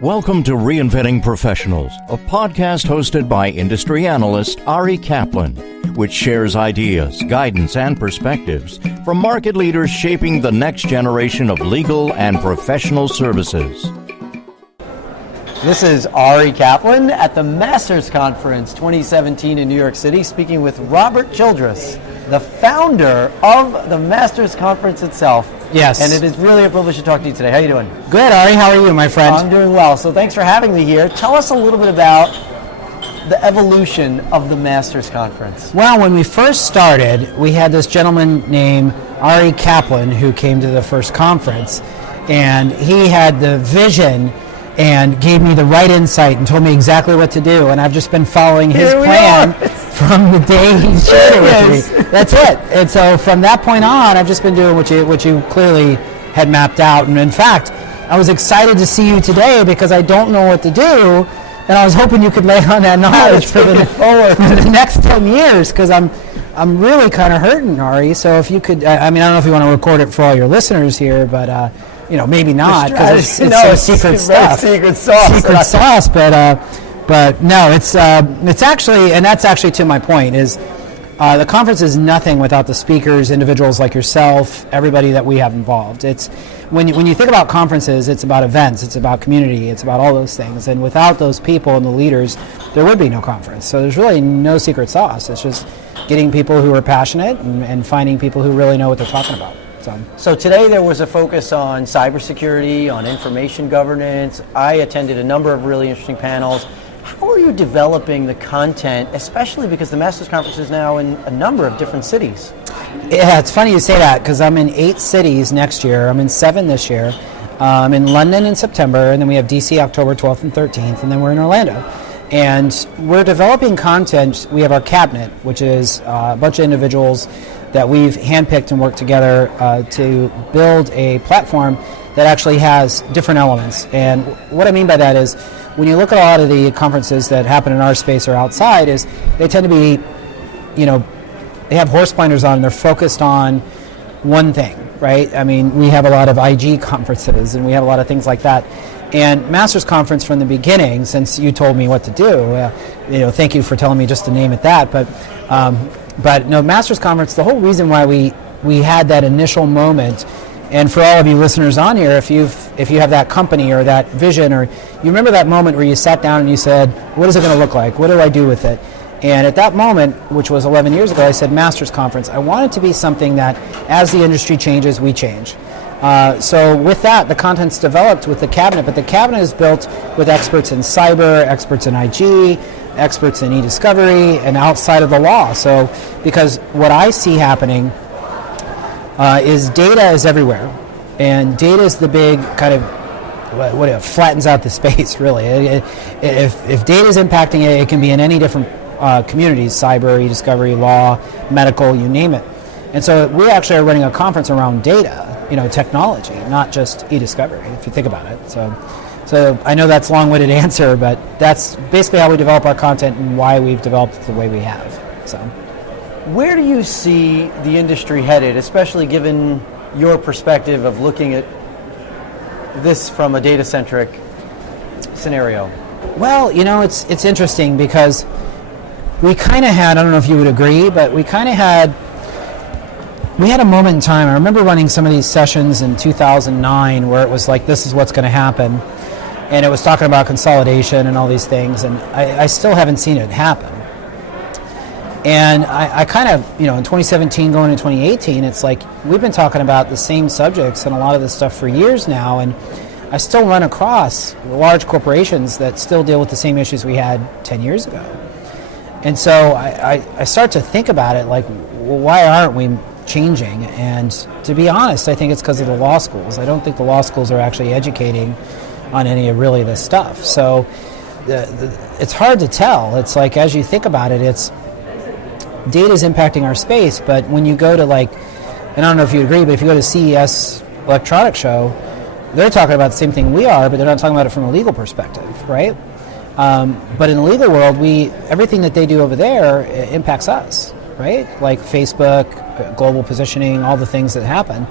Welcome to Reinventing Professionals, a podcast hosted by industry analyst Ari Kaplan, which shares ideas, guidance, and perspectives from market leaders shaping the next generation of legal and professional services. This is Ari Kaplan at the Masters Conference 2017 in New York City, speaking with Robert Childress, the founder of the Masters Conference itself. Yes. And it is really a privilege to talk to you today. How are you doing? Good, Ari. How are you, my friend? I'm doing well. So thanks for having me here. Tell us a little bit about the evolution of the Masters Conference. Well, when we first started, we had this gentleman named Ari Kaplan who came to the first conference, and he had the vision and gave me the right insight and told me exactly what to do, and I've just been following his plan from the day he shared it with me. That's it. And so from that point on, I've just been doing what you clearly had mapped out. And in fact, I was excited to see you today because I don't know what to do, and I was hoping you could lay on that knowledge for the next 10 years, because I'm really kind of hurting, Ari. So if you could, I don't know if you want to record it for all your listeners here, but maybe not, because it's secret stuff. Secret sauce. But no, it's actually, and that's actually to my point, is the conference is nothing without the speakers, individuals like yourself, everybody that we have involved. It's when you think about conferences, it's about events, it's about community, it's about all those things. And without those people and the leaders, there would be no conference. So there's really no secret sauce. It's just getting people who are passionate and finding people who really know what they're talking about. So today there was a focus on cybersecurity, on information governance. I attended a number of really interesting panels. How are you developing the content, especially because the Masters Conference is now in a number of different cities? Yeah, it's funny you say that, because I'm in 8 cities next year. I'm in 7 this year. I'm in London in September, and then we have DC October 12th and 13th, and then we're in Orlando. And we're developing content. We have our cabinet, which is a bunch of individuals that we've handpicked and worked together to build a platform that actually has different elements. And what I mean by that is, when you look at a lot of the conferences that happen in our space or outside, is they tend to be, they have horse blinders on, and they're focused on one thing, right? I mean, we have a lot of IG conferences, and we have a lot of things like that. And Masters Conference from the beginning, since you told me what to do, thank you for telling me just to name it that, but no, Masters Conference, the whole reason why we had that initial moment, and for all of you listeners on here, if you have that company or that vision, or you remember that moment where you sat down and you said, what is it going to look like? What do I do with it? And at that moment, which was 11 years ago, I said Masters Conference. I want it to be something that, as the industry changes, we change. So with that, the content's developed with the cabinet, but the cabinet is built with experts in cyber, experts in IG, experts in e-discovery, and outside of the law. So, because what I see happening is data is everywhere, and data is the big kind of what it flattens out the space, really. If data is impacting it, it can be in any different communities: cyber, e-discovery, law, medical, you name it. And so we actually are running a conference around data, technology, not just e-discovery, if you think about it. So I know that's a long-winded answer, but that's basically how we develop our content and why we've developed it the way we have. So, where do you see the industry headed, especially given your perspective of looking at this from a data-centric scenario? Well, it's interesting, because we kind of had, I don't know if you would agree, but we had a moment in time. I remember running some of these sessions in 2009 where it was like, this is what's going to happen. And it was talking about consolidation and all these things, and I still haven't seen it happen. And I kind of, in 2017 going into 2018, it's like we've been talking about the same subjects and a lot of this stuff for years now, and I still run across large corporations that still deal with the same issues we had 10 years ago. And so I start to think about it like, well, why aren't we changing? And to be honest, I think it's because of the law schools. I don't think the law schools are actually educating on any of really this stuff. So it's hard to tell. It's like, as you think about it, it's data is impacting our space, but when you go to, like, and I don't know if you agree, but if you go to CES Electronics Show, they're talking about the same thing we are, but they're not talking about it from a legal perspective, right? But in the legal world, everything that they do over there impacts us, right? Like Facebook, global positioning, all the things that happen.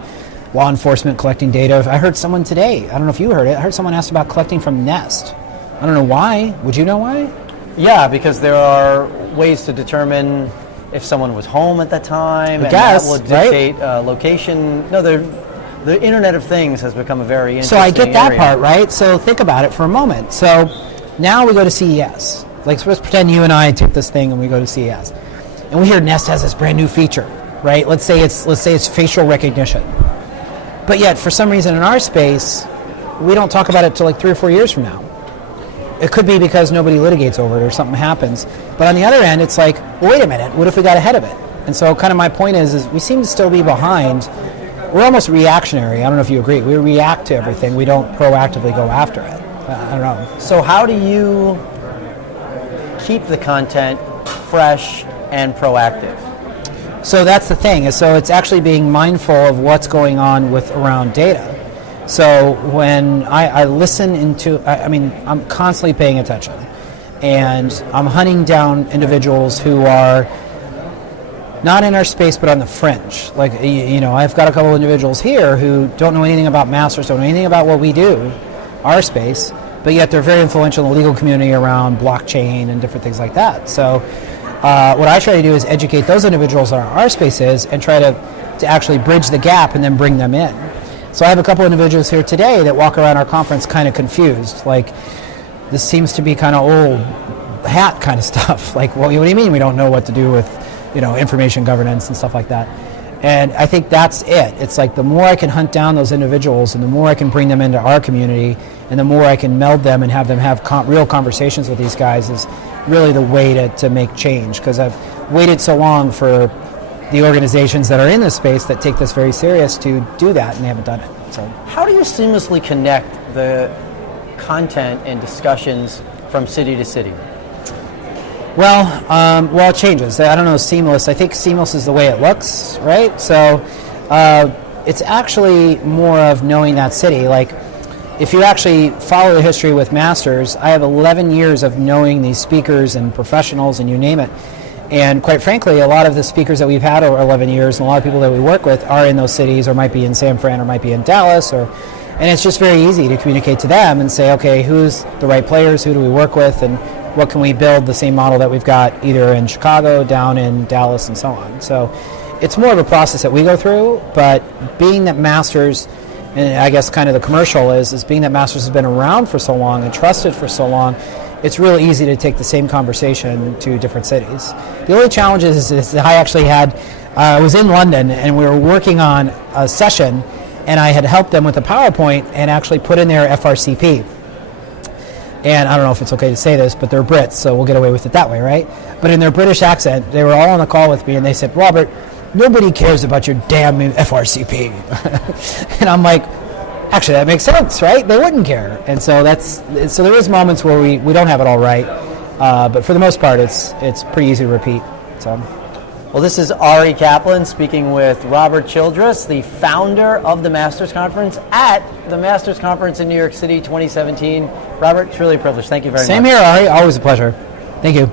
law enforcement collecting data. I heard someone today, I don't know if you heard it, I heard someone asked about collecting from Nest. I don't know why. Would you know why? Yeah, because there are ways to determine if someone was home at that time, I and guess, that will dictate location. No, the Internet of Things has become a very interesting So I get that area. part, right? So think about it for a moment. So now we go to CES. Like, let's pretend you and I take this thing and we go to CES, and we hear Nest has this brand new feature, right? Let's say it's facial recognition, but yet for some reason in our space, we don't talk about it till like 3 or 4 years from now. It could be because nobody litigates over it or something happens. But on the other end, it's like, well, wait a minute, what if we got ahead of it? And so kind of my point is we seem to still be behind. We're almost reactionary. I don't know if you agree. We react to everything. We don't proactively go after it. I don't know. So how do you keep the content fresh and proactive? So that's the thing. So it's actually being mindful of what's going on with around data. So when I listen I'm constantly paying attention, and I'm hunting down individuals who are not in our space but on the fringe. Like, I've got a couple individuals here who don't know anything about Masters, don't know anything about what we do, our space, but yet they're very influential in the legal community around blockchain and different things like that. So what I try to do is educate those individuals on our space is, and try to actually bridge the gap and then bring them in. So I have a couple individuals here today that walk around our conference kind of confused. Like, this seems to be kind of old hat kind of stuff. Like, well, what do you mean we don't know what to do with, information governance and stuff like that? And I think that's it. It's like the more I can hunt down those individuals and the more I can bring them into our community and the more I can meld them and have them have real conversations with these guys is really the way to make change. Because I've waited so long for the organizations that are in this space that take this very serious to do that, and they haven't done it. So, how do you seamlessly connect the content and discussions from city to city? Well, it changes. I don't know, seamless. I think seamless is the way it looks, right? So it's actually more of knowing that city. Like, if you actually follow the history with Masters, I have 11 years of knowing these speakers and professionals and you name it. And quite frankly, a lot of the speakers that we've had over 11 years and a lot of people that we work with are in those cities or might be in San Fran or might be in Dallas. And it's just very easy to communicate to them and say, okay, who's the right players, who do we work with, and what can we build the same model that we've got either in Chicago, down in Dallas, and so on. So it's more of a process that we go through, but being that Masters, and I guess kind of the commercial is being that Masters has been around for so long and trusted for so long, it's really easy to take the same conversation to different cities. The only challenge is that I actually I was in London and we were working on a session and I had helped them with a PowerPoint and actually put in their FRCP. And I don't know if it's okay to say this, but they're Brits, so we'll get away with it that way, right? But in their British accent, they were all on the call with me and they said, Robert, nobody cares about your damn FRCP. And I'm like, actually, that makes sense, right? They wouldn't care. And so there is moments where we don't have it all right, but for the most part, it's pretty easy to repeat. So, well, this is Ari Kaplan speaking with Robert Childress, the founder of the Masters Conference at the Masters Conference in New York City 2017. Robert, truly a privilege. Thank you very much. Same here, Ari. Always a pleasure. Thank you.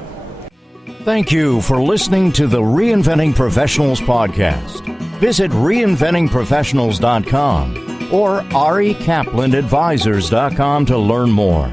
Thank you for listening to the Reinventing Professionals podcast. Visit reinventingprofessionals.com or arikaplanadvisors.com to learn more.